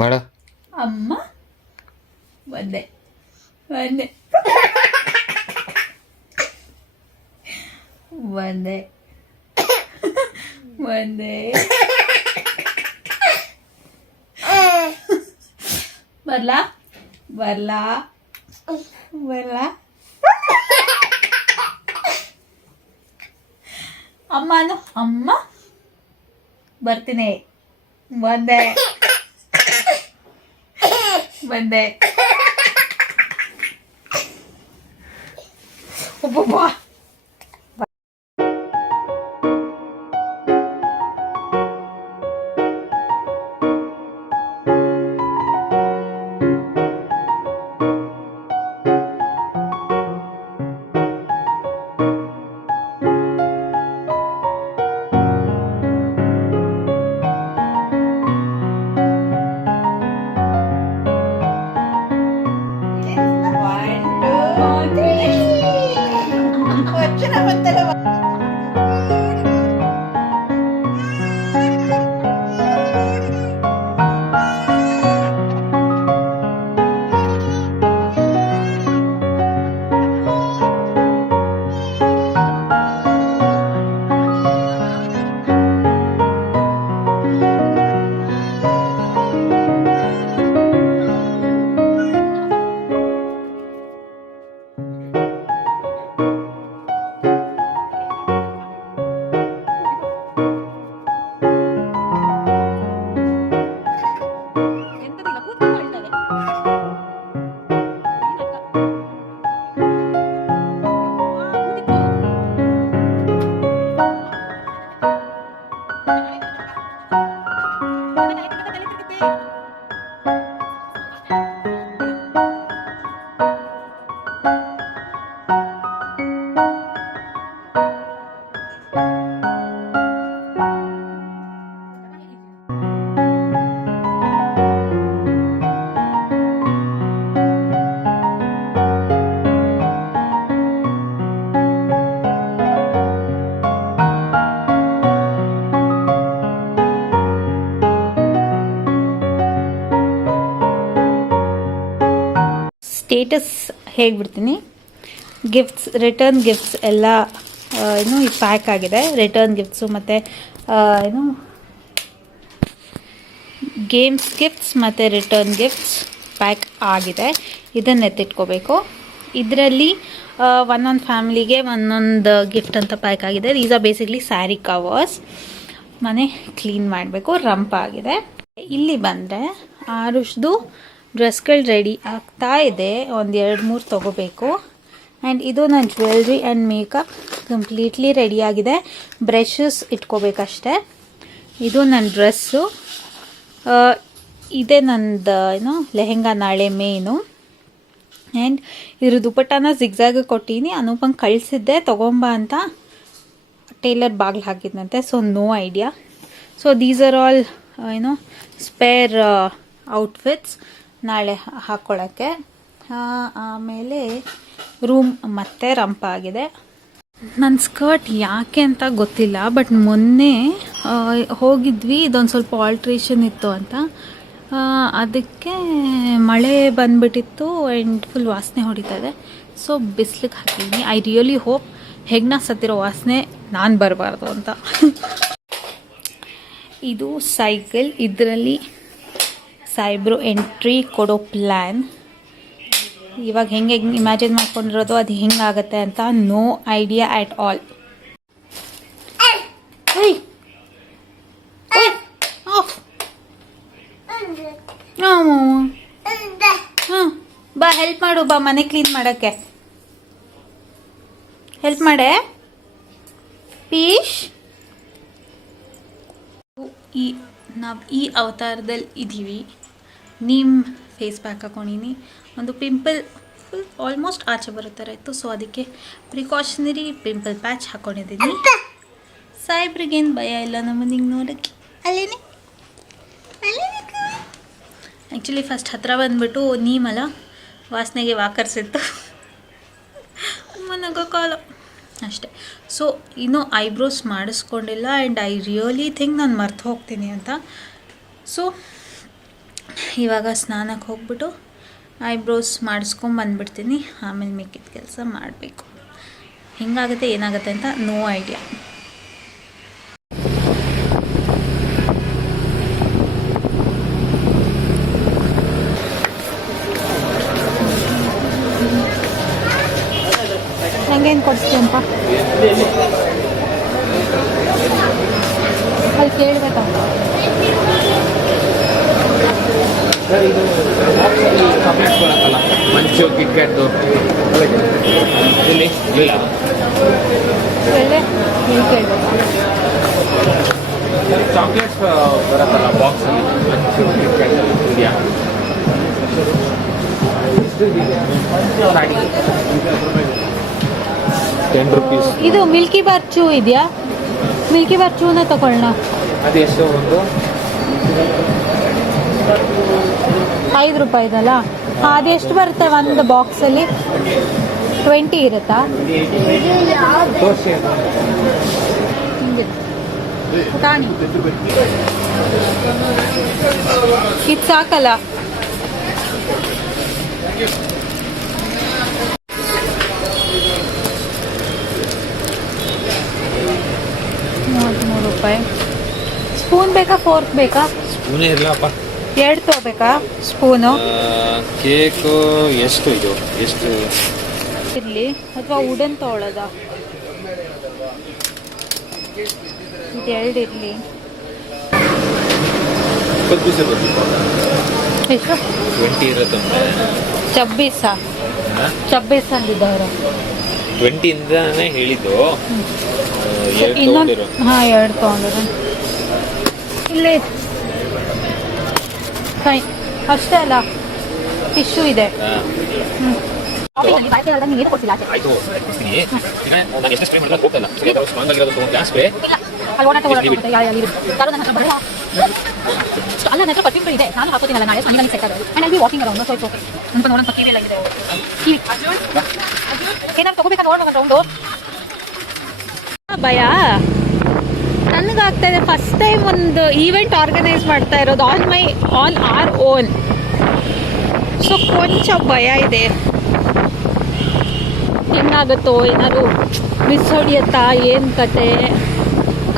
ಮಾಡು. ಅಮ್ಮ ಬಂದೆ ಬಂದೆ ಬಂದೆ ಬಂದೆ ಬರ್ಲಾ ಬರ್ಲಾ ಬರ್ಲಾ ಅಮ್ಮನು ಅಮ್ಮ ಬರ್ತೀನಿ ಬಂದೆ ಬಂದೆ ಒಬ್ಬೊಬ್ಬ ಸ್ಟೇಟಸ್ ಹೇಳ್ಬಿಡ್ತೀನಿ. ರಿಟರ್ನ್ ಗಿಫ್ಟ್ಸ್ ಎಲ್ಲ ಏನು ಈ ಪ್ಯಾಕ್ ಆಗಿದೆ. ರಿಟರ್ನ್ ಗಿಫ್ಟ್ಸು ಮತ್ತು ಏನು ಗೇಮ್ಸ್ ಗಿಫ್ಟ್ಸ್ ಮತ್ತು ರಿಟರ್ನ್ ಗಿಫ್ಟ್ಸ್ ಪ್ಯಾಕ್ ಆಗಿದೆ. ಇದನ್ನು ಎತ್ತಿಟ್ಕೋಬೇಕು. ಇದರಲ್ಲಿ ಒಂದೊಂದು ಫ್ಯಾಮ್ಲಿಗೆ ಒಂದೊಂದು ಗಿಫ್ಟ್ ಅಂತ ಪ್ಯಾಕ್ ಆಗಿದೆ. These are basically sari covers. ಮನೆ ಕ್ಲೀನ್ ಮಾಡಬೇಕು. ರಂಪ ಆಗಿದೆ. ಇಲ್ಲಿ ಬಂದರೆ ಆರುಷ್ದು ಡ್ರೆಸ್ಗಳು ರೆಡಿ ಆಗ್ತಾ ಇದೆ. ಒಂದು 2-3 ತೊಗೋಬೇಕು. ಆ್ಯಂಡ್ ಇದು ನನ್ನ ಜ್ಯುವೆಲ್ರಿ ಆ್ಯಂಡ್ ಮೇಕಪ್ ಕಂಪ್ಲೀಟ್ಲಿ ರೆಡಿಯಾಗಿದೆ. ಬ್ರಷಸ್ ಇಟ್ಕೋಬೇಕಷ್ಟೆ. ಇದು ನನ್ನ ಡ್ರೆಸ್ಸು. ಇದೇ ನಂದು ಏನು ಲೆಹೆಂಗಾ ನಾಳೆ ಮೇನು. ಆ್ಯಂಡ್ ಇದ್ರ ದುಪಟ್ಟಾನ ಜಿಗ್ಜಾಗ ಕೊಟ್ಟೀನಿ. ಅನೂಪಂಗೆ ಕಳಿಸಿದ್ದೆ ತೊಗೊಂಬ ಅಂತ. ಟೇಲರ್ ಬಾಗಿಲು ಹಾಕಿದ್ನಂತೆ. So no idea. So these are all ಏನೋ ಸ್ಪೇರ್ ಔಟ್ಫಿಟ್ಸ್ ನಾಳೆ ಹಾಕ್ಕೊಳ್ಳೋಕ್ಕೆ. ಆಮೇಲೆ ರೂಮ್ ಮತ್ತೆ ರಂಪ ಆಗಿದೆ. ನನ್ನ ಸ್ಕರ್ಟ್ ಯಾಕೆ ಅಂತ ಗೊತ್ತಿಲ್ಲ, ಬಟ್ ಮೊನ್ನೆ ಹೋಗಿದ್ವಿ. ಇದೊಂದು ಸ್ವಲ್ಪ ಆಲ್ಟ್ರೇಷನ್ ಇತ್ತು ಅಂತ. ಅದಕ್ಕೆ ಮಳೆ ಬಂದುಬಿಟ್ಟಿತ್ತು ಆ್ಯಂಡ್ ಫುಲ್ ವಾಸನೆ ಹೊಡಿತಾ ಇದೆ. ಸೊ ಬಿಸ್ಲಿಗೆ ಹಾಕಿದ್ದೀನಿ. ಐ ರಿಯಲಿ ಹೋಪ್ ಹೆಗ್ನ ಸತ್ತಿರೋ ವಾಸನೆ ನಾನು ಬರಬಾರ್ದು ಅಂತ. ಇದು ಸೈಕಲ್. ಇದರಲ್ಲಿ ಸಾಯಿಬ್ರು ಎಂಟ್ರಿ ಕೊಡೋ ಪ್ಲ್ಯಾನ್. ಇವಾಗ ಹೆಂಗೆ ಇಮ್ಯಾಜಿನ್ ಮಾಡ್ಕೊಂಡಿರೋದು ಅದು ಹೆಂಗಾಗತ್ತೆ ಅಂತ ನೋ ಐಡಿಯಾ ಆ್ಯಟ್ ಆಲ್. ಹಾಂ ಬಾ ಹೆಲ್ಪ್ ಮಾಡು. ಬಾ ಮನೆ ಕ್ಲೀನ್ ಮಾಡೋಕ್ಕೆ ಹೆಲ್ಪ್ ಮಾಡೆ ಪೀಶ್. ನಾವು ಈ ಅವತಾರದಲ್ಲಿ ಇದ್ದೀವಿ. ನೀಮ್ ಫೇಸ್ ಪ್ಯಾಕ್ ಹಾಕೊಂಡಿನಿ. ಒಂದು ಪಿಂಪಲ್ ಫುಲ್ ಆಲ್ಮೋಸ್ಟ್ ಆಚೆ ಬರೋ ಥರ ಇತ್ತು. ಸೊ ಅದಕ್ಕೆ ಪ್ರಿಕಾಷನರಿ ಪಿಂಪಲ್ ಪ್ಯಾಚ್ ಹಾಕ್ಕೊಂಡಿದ್ದೀನಿ. ಸಾಯಿಬ್ರಿಗೇನು ಭಯ ಇಲ್ಲ ನಮ್ಮನ್ನ ಹಿಂಗೆ ನೋಡೋಕ್ಕೆ. ಅಲ್ಲೇನೆ ಆ್ಯಕ್ಚುಲಿ ಫಸ್ಟ್ ಹತ್ರ ಬಂದುಬಿಟ್ಟು ನೀಮಲ್ಲ ವಾಸನೆಗೆ ವಾಕರ್ಸಿತ್ತು. ಮನಗೋಕಾಲ ಅಷ್ಟೆ. ಸೊ ಇನ್ನೂ ಐಬ್ರೋಸ್ ಮಾಡಿಸ್ಕೊಂಡಿಲ್ಲ. ಆ್ಯಂಡ್ ಐ ರಿಯಲಿ ಥಿಂಕ್ ನಾನು ಮರ್ತು ಹೋಗ್ತೀನಿ ಅಂತ. ಸೊ ಇವಾಗ ಸ್ನಾನಕ್ಕೆ ಹೋಗ್ಬಿಟ್ಟು ಐಬ್ರೋಸ್ ಮಾಡಿಸ್ಕೊಂಡು ಬಂದುಬಿಡ್ತೀನಿ. ಆಮೇಲೆ ಮಿಕ್ಕಿದ ಕೆಲಸ ಮಾಡಬೇಕು. ಹೆಂಗಾಗುತ್ತೆ ಏನಾಗುತ್ತೆ ಅಂತ ನೋ ಐಡಿಯಾ. ಹೆಂಗೇನು ಕೊಡ್ತೀಯಪ್ಪ ಅಲ್ಲಿ ಕೇಳಬೇಕಂತ. ಚಾಕ್ಲೇಟ್ಸ್ ಬರುತ್ತಲ್ಲ, ಮಂಚು, ಕಿಟ್ ಕ್ಯಾಟ್ದು ಇಲ್ಲಿ ಇಲ್ಲ ಚಾಕ್ಲೇಟ್ಸ್ ಬರುತ್ತಲ್ಲ ಬಾಕ್ಸಲ್ಲಿ, ಮಂಚು, ಕಿಟ್ ಕ್ಯಾಟ್ ಇದೆಯಾ? ₹10. ಇದು ಮಿಲ್ಕಿ ಬಾರ್ ಚೂ ಇದೆಯಾ? ಮಿಲ್ಕಿ ಬಾರ್ ಚೂನ ತಗೊಳ್ಳೋಣ. ಅದೆಷ್ಟು ಒಂದು ₹5 ಹಾಂ, ಅದೆಷ್ಟು ಬರುತ್ತೆ ಒಂದು ಬಾಕ್ಸಲ್ಲಿ? 20 ಇರುತ್ತಾ? ದೋಸೆ ಪುಟಾಣಿ ಇದು ಸಾಕಲ್ಲ? ₹33. ಸ್ಪೂನ್ ಬೇಕಾ ಫೋರ್ಕ್ ಬೇಕಾ? ಸ್ಪೂನೇ ಇರಲಪ್ಪ. 2 ತಗೋಬೇಕಾ ಸ್ಪೂನು? ಕೇಕು ಎಷ್ಟು ಇದು ಎಷ್ಟು ಇರಲಿ ಅಥವಾ ವುಡನ್ ತೊಗೊಳ್ಳೋದಾ? ಇದು 2 ಇರಲಿ. 20 ಪೀಸೇ ಬರ್ತಿತ್ತು. ಎಷ್ಟು? 20 ಇರುತ್ತೆ. 26 26 ಅಂದಿದ್ದವರು. 20 ಇಂದಾನೇ ಹೇಳಿದ್ದು. ಇನ್ನೊಂದು ಹಾಂ 2 ತೊಗೊಂಡ್ರೆ ಇಲ್ಲೇ ಅಷ್ಟೇ ಅಲ್ಲ, ಟಿಶ್ಯೂ ಇದೆ. ಭಯ ನನಗಾಗ್ತಾ ಇದೆ. ಫಸ್ಟ್ ಟೈಮ್ ಒಂದು ಈವೆಂಟ್ ಆರ್ಗನೈಸ್ ಮಾಡ್ತಾ ಇರೋದು ಆನ್ ಆರ್ ಓನ್. ಸೊ ಕೊಂಚ ಭಯ ಇದೆ, ಹೆಂಗಾಗುತ್ತೋ, ಏನಾದ್ರು ಮಿಸ್ ಹೊಡಿಯತ್ತಾ, ಏನು ಕತೆ,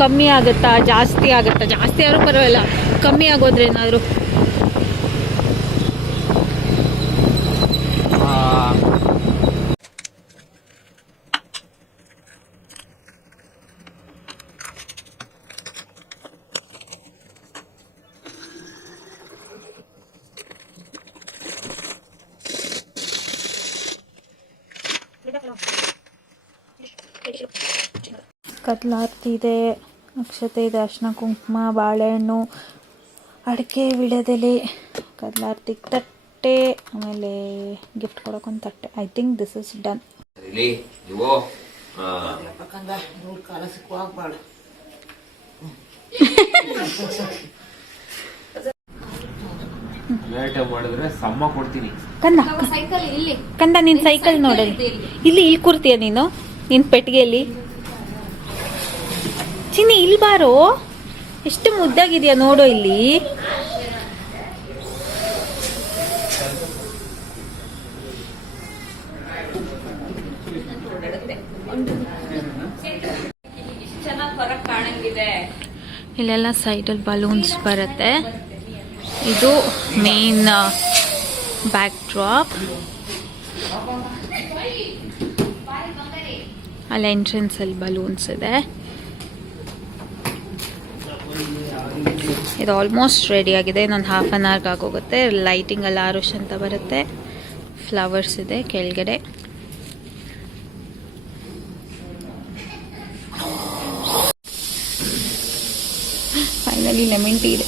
ಕಮ್ಮಿ ಆಗುತ್ತಾ, ಜಾಸ್ತಿ ಆಗುತ್ತಾ? ಜಾಸ್ತಿ ಆದ್ರೂ ಪರವಾಗಿಲ್ಲ, ಕಮ್ಮಿ ಆಗೋದ್ರೆ ಏನಾದರೂ. ಕತ್ಲಾರ್ತಿ ಇದೆ, ಅಕ್ಷತೆ ಇದೆ, ಅರ್ಶಿನ ಕುಂಕುಮ, ಬಾಳೆಹಣ್ಣು, ಅಡಿಕೆ, ವಿಳೆದೆಲೆ, ಕತ್ಲಾರ್ತಿಗೆ ತಟ್ಟೆ, ಆಮೇಲೆ ಗಿಫ್ಟ್ ಕೊಡೋಕೊಂದು ತಟ್ಟೆ. I think this is done. ಮಾಡಿದ್ರೆ ಸಮ್ಮ ಕೊಡ್ತೀನಿ. ಕಂದ ನಿನ್ ಸೈಕಲ್ ನೋಡಲಿ. ಇಲ್ಲಿ ಕೂರ್ತೀಯ ನೀನು ನಿನ್ ಪೆಟ್ಟಿಗೆಯಲ್ಲಿ? ಚಿನ್ನಿ ಇಲ್ಲಿ ಬಾರೋ, ಎಷ್ಟು ಮುದ್ದಾಗಿದೆಯಾ ನೋಡೋ ಇಲ್ಲಿ. ಇಲ್ಲೆಲ್ಲ ಸೈಡಲ್ಲಿ ಬಲೂನ್ಸ್ ಬರುತ್ತೆ. ಇದು ಮೇನ್ ಬ್ಯಾಕ್ ಡ್ರಾಪ್. ಅಲ್ಲಿ ಎಂಟ್ರೆನ್ಸ್ ಅಲ್ಲಿ ಬಲೂನ್ಸ್ ಇದೆ. ಇದು ಆಲ್ಮೋಸ್ಟ್ ರೆಡಿ ಆಗಿದೆ. ಇನ್ನೊಂದು ½ ಅನ್ ಅವರ್ಗೆ ಆಗೋಗುತ್ತೆ. ಲೈಟಿಂಗ್ ಎಲ್ಲ ಆರುಷ್ ಅಂತ ಬರುತ್ತೆ. ಫ್ಲವರ್ಸ್ ಇದೆ ಕೆಳಗಡೆ. ಫೈನಲಿ ಲೆಮನ್ ಟೀ ಇದೆ.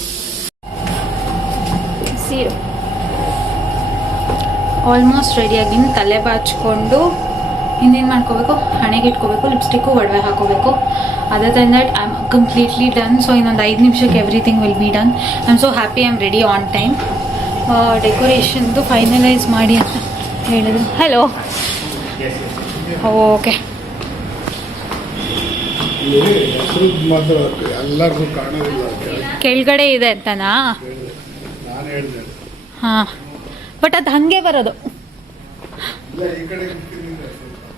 ಸೀರು ಆಲ್ಮೋಸ್ಟ್ ರೆಡಿಯಾಗಿ. ಇನ್ನು ತಲೆ ಬಾಚ್ಕೊಂಡು ಇನ್ನೇನು ಮಾಡ್ಕೋಬೇಕು, ಹಣೆಗೆ ಇಟ್ಕೋಬೇಕು, ಲಿಪ್ಸ್ಟಿಕ್ಕು, ಒಡವೆ ಹಾಕೋಬೇಕು. Other than that I am completely done. So ಇನ್ನೊಂದು 5 ನಿಮಿಷಕ್ಕೆ everything will be done. I am so happy, I am ready on time. ಡೆಕೋರೇಷನ್ದು ಫೈನಲೈಸ್ ಮಾಡಿ ಅಂತ ಹೇಳಿದ್ರು. Hello, okay. ಎಲ್ಲರಿಗೂ ಕಾಣೋದಿಲ್ಲ, ಕೆಳಗಡೆ ಇದೆ ಅಂತನಾ? ನಾನು ಹೇಳಿದೆ ಹಾಂ ಬಟ್ ಅದು ಹಾಗೆ ಬರೋದು.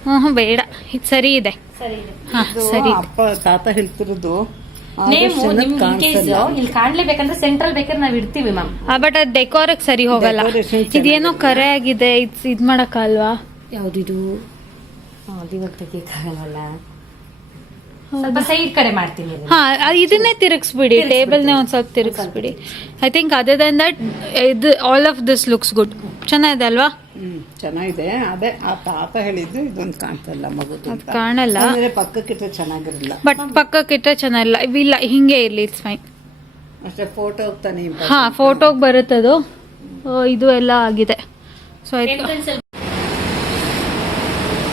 ಹ್ಞೂ ಬೇಡ ಇದು ಸರಿ ಇದೆ. ಹಾಂ ಸರಿ. ಅಪ್ಪ ತಾತ ಹೇಳ್ತಿರೋದು ಇಲ್ಲಿ ಕಾಣ್ಲೇಬೇಕಂದ್ರೆ ಸೆಂಟ್ರಲ್ ಬೇಕಾದ್ರೆ ನಾವ್ ಇಡ್ತೀವಿ ಮ್ಯಾಮ್. ಬಟ್ ಅದು ಡೆಕೋರಕ್ಕೆ ಸರಿ ಹೋಗಲ್ಲ. ಇದೇನೋ ಕರೆ ಆಗಿದೆ, ಇದು ಮಾಡಕ್ಕಲ್ವಾ? ಯಾವ್ದಿದು ಇವಾಗ ತೆಗಿಯಕ್ಕಾಗಲ್ಲ, ಸ್ವಲ್ಪ ಸೈಡ್ ಕಡೆ ಮಾಡ್ತೀನಿ. ಹಾ ಇದನ್ನೇ ತಿರುಗಿಸ್ಬಿಡಿ, ಟೇಬಲ್ನೇ ಒಂದ್ ಸ್ವಲ್ಪ ತಿರುಗಿಸ್ಬಿಡಿ. I think other than that ಇದು all of this looks good. ಚೆನ್ನಾಗಿದೆ ಅಲ್ವಾ? ಚೆನ್ನಾಗಿದೆ. ಅದೇ ಆ ತಾತ ಹೇಳಿದ್ದು ಇದೊಂದು ಕಾಣ್ತಲ್ಲ ಮಗುದು ಅಂತ. ಕಾಣಲ್ಲ, ಅಂದ್ರೆ ಪಕ್ಕಕ್ಕಿಟ್ರೆ ಚೆನ್ನಾಗಿರಲಿಲ್ಲ. ಬಟ್ ಪಕ್ಕಕ್ಕಿಟ್ರೆ ಚೆನ್ನಾಗಿಲ್ಲ. ಇಲ್ಲ ಹಿಂಗೆ ಇರ್ಲಿ, ಇಟ್ಸ್ ಫೈನ್. ಅಷ್ಟೇ ಫೋಟೋ ಹೋಗ್ತಾನೆ. ಹಾ ಫೋಟೋಗೆ ಬರುತ್ತದು. ಇದು ಎಲ್ಲ ಆಗಿದೆ. So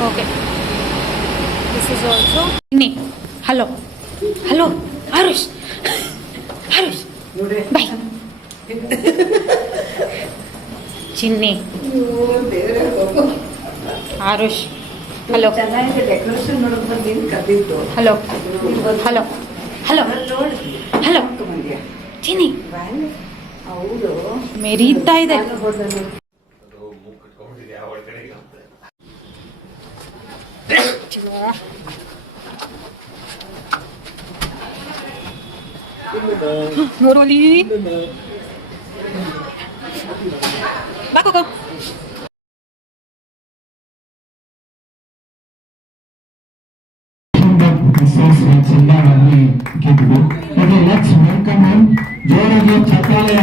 okay, this is also ಇನ್ನಿ. Hello hello Harush, Harush bye. Chinni, Arush, hello ಚೆನ್ನಾಗಿದೆ. ಡೆಕೋರೇಷನ್ ನೋಡಕ್ ಬಂದು ಕದ್ದಿದ್ದು. Hello hello hello hello Chinni. ಹೌದು, ಮೆರೀತಾ ಇದೆ. ನೋಡೋಲಿ ಬಾಕೋ. ಜೋರಾಗಿ ಚಪ್ಪಾಳೆ.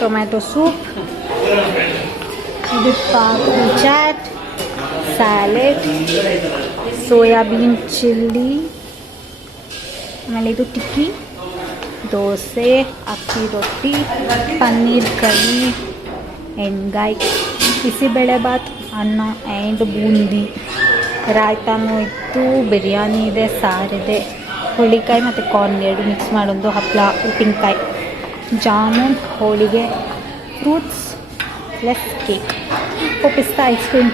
ಟೊಮ್ಯಾಟೊ ಸೂಪ್, ಇದು papdi chaat, salad, soybean chilli, ಆಮೇಲೆ ಇದು ಟಿಕ್ಕಿ, ದೋಸೆ, ಅಕ್ಕಿ ರೊಟ್ಟಿ, ಪನ್ನೀರ್ ಕರಿ, ಎಣ್ಗಾಯಿ, ಬಿಸಿಬೇಳೆಬಾತ್, ಅನ್ನ ಆ್ಯಂಡ್ ಬೂಂದಿ, ರಾಯ್ತಾನು ಇತ್ತು, ಬಿರಿಯಾನಿ ಇದೆ, ಸಾರಿದೆ, ಹುಳಿಕಾಯಿ ಮತ್ತು ಕಾರ್ನ್ ಎರಡು ಮಿಕ್ಸ್ ಮಾಡೋದು, ಹಪ್ಪಳ, ಉಪ್ಪಿನಕಾಯಿ, ಜಾಮೂನ್, ಹೋಳಿಗೆ, ಫ್ರೂಟ್ಸ್ ಪ್ಲಸ್ ಕೇಕ್, ಪಿಸ್ತಾ ಐಸ್ ಕ್ರೀಮ್.